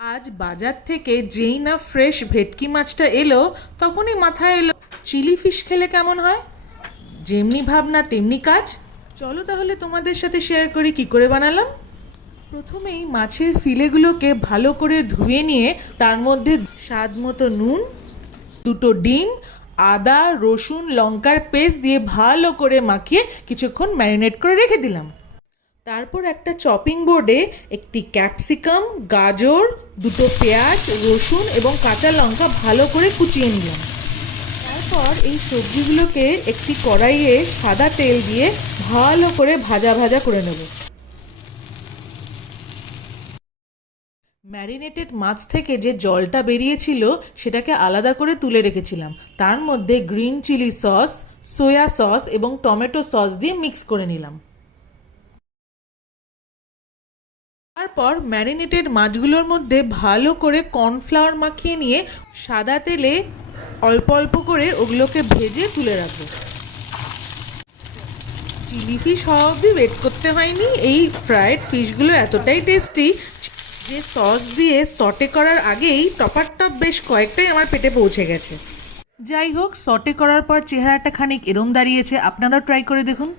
আজ বাজার থেকে যেই না ফ্রেশ ভেটকি মাছটা এলো তখনই মাথায় এলো চিলি ফিশ খেলে কেমন হয়। যেমনি ভাবনা তেমনি কাজ। চলো তাহলে তোমাদের সাথে শেয়ার করি কি করে বানালাম। প্রথমেই মাছের ফিলেগুলোকে ভালো করে ধুয়ে নিয়ে তার মধ্যে স্বাদ মতো নুন, দুটো ডিম, আদা রসুন লঙ্কার পেস্ট দিয়ে ভালো করে মাখিয়ে কিছুক্ষণ ম্যারিনেট করে রেখে দিলাম। তারপর একটা চপিং বোর্ডে একটি ক্যাপসিকাম, গাজর, দুটো পেঁয়াজ, রসুন এবং কাঁচা লঙ্কা ভালো করে কুচিয়ে নিলাম। তারপর এই সবজিগুলোকে একটি কড়াইয়ে সাদা তেল দিয়ে ভালো করে ভাজা ভাজা করে নেব। ম্যারিনেটেড মাছ থেকে যে জলটা বেরিয়েছিল সেটাকে আলাদা করে তুলে রেখেছিলাম। তার মধ্যে green chilli sauce, soya sauce এবং টমেটো সস দিয়ে মিক্স করে নিলাম। তারপর ম্যারিনেটেড মাছগুলোর মধ্যে ভালো করে কর্নফ্লাওয়ার মাখিয়ে নিয়ে সাদা তেলে অল্প অল্প করে ওগুলোকে ভেজে তুলে রাখবো। চিলি ফিশ হওয়া অবধি ওয়েট করতে হয়নি। এই ফ্রায়েড ফিশগুলো এতটাই টেস্টি যে সস দিয়ে সটে করার আগেই টপার টপ বেশ কয়েকটাই আমার পেটে পৌঁছে গেছে। যাই হোক, সটে করার পর চেহারাটা খানিক এরম দাঁড়িয়েছে, আপনারাও ট্রাই করে দেখুন।